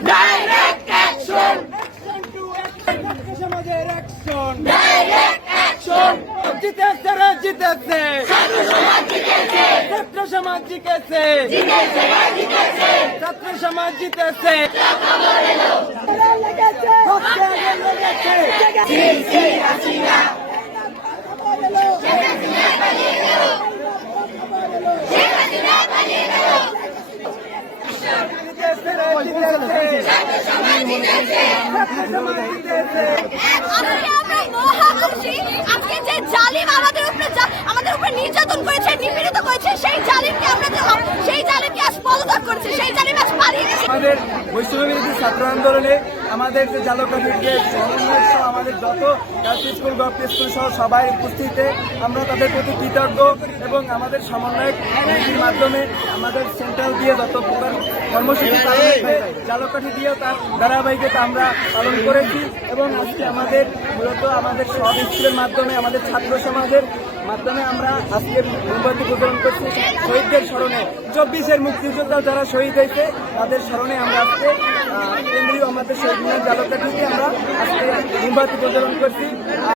Direct action! সমাজের action direct action জিতেছে রে জিতেছে ছাত্র সমাজ জিতেছে ছাত্র সমাজ জিতেছে ছাত্র সমাজ জিতেছে জালিম আমাদের উপরে আমাদের উপরে নির্যাতন করেছে নিপীড়িত করেছে সেই জালিমকে আমরা সেই জালিমকে আজ পদত্যাগ করেছে সেই জালিম আজ পালিয়ে গেছে আমাদের বৈষ্ণবী ছাত্র আন্দোলনে আমাদের যে সহ আমাদের যত গার্লস স্কুল গভর্ন স্কুল সহ সবাই উপস্থিতিতে আমরা তাদের প্রতি কৃতজ্ঞ এবং আমাদের সমন্বয়ের মাধ্যমে আমাদের সেন্ট্রাল দিয়ে যত প্রকার কর্মসূচি জালকাঠি দিয়েও তার ধারাবাহিকতা আমরা পালন করেছি এবং আজকে আমাদের মূলত আমাদের সব স্কুলের মাধ্যমে আমাদের ছাত্র সমাজের মাধ্যমে আমরা আজকে মোমবাতি প্রচলন করছি শহীদদের স্মরণে। চব্বিশের মুক্তিযোদ্ধা যারা শহীদ হয়েছে, তাদের স্মরণে আমরা আজকে কেন্দ্রীয় আমাদের শহীদ মিনার জালকাঠিতে আমরা আজকে মোমবাতি প্রচলন করছি।